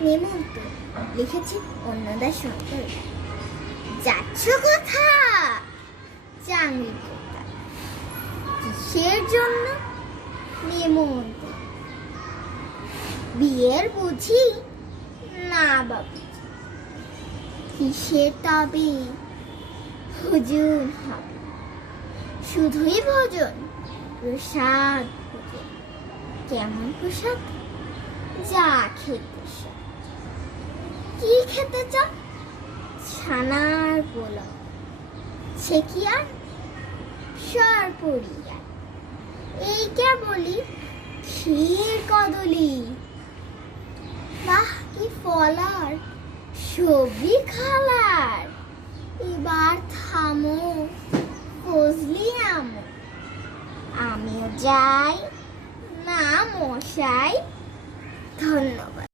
নেমন্তন্ন লিখেছে অন্নদা শঙ্কর। যাচ্ছ কোথা? চাকরি কোথা? কিসের জন্য নেমন্তন্ন? বিয়ের বুঝি? না বাবু। কিসের তবে? ভোজন হবে। শুধুই ভোজন? প্রসাদ ভোজন। কেমন প্রসাদ? যা খেতে চাও। কি খেতে চাও? ছানার পোলাও, ছেকিয়ার, সরপুরিয়া, এই কেবলই ক্ষীর কদলি। বাহ কি ফলার, সবজি খালার। এবার থামো, ফজলি নামো। আমিও যাই না মশাই। ধন্যবাদ।